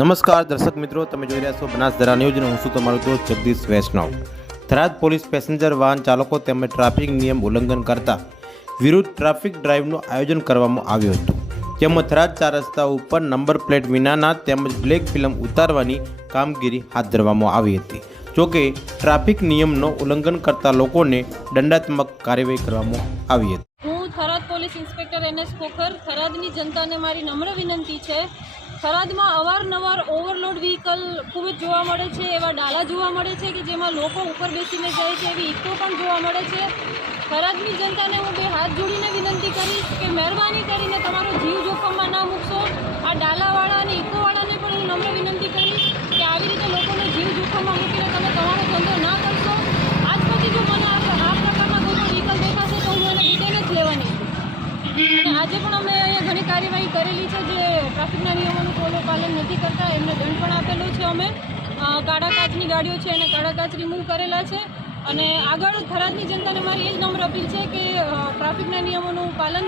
નમસ્કાર, દર્શક મિત્રો, તમે જોઈ રહ્યા છો બનાસધરા ન્યૂઝ અને હું છું તમારો દોસ્ત જગદીશ વૈષ્ણવ. થરાદ પોલીસ પેસેન્જર વાહન ચાલકો તેમજ ટ્રાફિક નિયમ ઉલ્લંઘન કરતા વિરુદ્ધ ટ્રાફિક ડ્રાઈવનું આયોજન કરવામાં આવ્યું હતું. જેમાં થરાદ ચાર રસ્તા ઉપર નંબર પ્લેટ વિનાના તેમજ બ્લેક ફિલ્મ ઉતારવાની કામગીરી હાથ ધરવામાં આવી હતી. જોકે, ટ્રાફિક નિયમનો ઉલ્લંઘન કરતા લોકોને દંડાત્મક કાર્યવાહી કરવામાં આવી હતી. હું Tharad police inspector N S Khokhar થરાદની જનતાને મારી નમ્ર વિનંતી છે થરાદમાં અવારનવાર ઓવરલોડ વ્હીકલ ખૂબ જ જોવા મળે છે, એવા ડાલા જોવા મળે છે કે જેમાં લોકો ઉપર બેસીને જાય છે, એવી ઇકો પણ જોવા મળે છે. થરાદની જનતાને હું બે હાથ જોડીને વિનંતી કરીશ કે મહેરબાની કરીને તમારો જીવ જોખમમાં ના મૂકશો. આ ડાલાવાળા અને ઇકોવાળાને પણ હું નમ્ર વિનંતી કરીશ કે આવી રીતે લોકોને જીવ જોખમમાં મૂકીને તમે તમારો ધંધો ના કરશો. આજ પછી જો મને આ પ્રકારના કોઈ પણ વ્હીકલ દેખાશે તો હું એને રિટર્ન જ લેવાની. આજે પણ અમે અહીંયા ઘણી કાર્યવાહી કરેલી છે જે ટ્રાફિકના પાલન નથી કરતા, એમને દંડ પણ આપેલો છે અમે. કાળા કાચની ગાડીઓ છે, એને કાળા કાચ રિમૂવ કરેલા છે. અને આગળ થરાદની જનતાને મારી એ જ નમ્ર અપીલ છે કે ટ્રાફિકના નિયમોનું પાલન